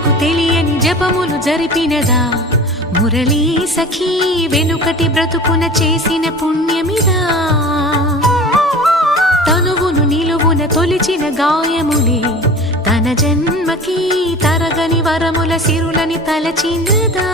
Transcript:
జనులకు తెలియని జపములు జరిపినదా మురళీ సఖీ వెనుకటి బ్రతుకున చేసిన పుణ్యమిదా తనువును నిలువున తొలిచిన గాయములే తన జన్మకి తరగని వరముల సిరులని తలచినదా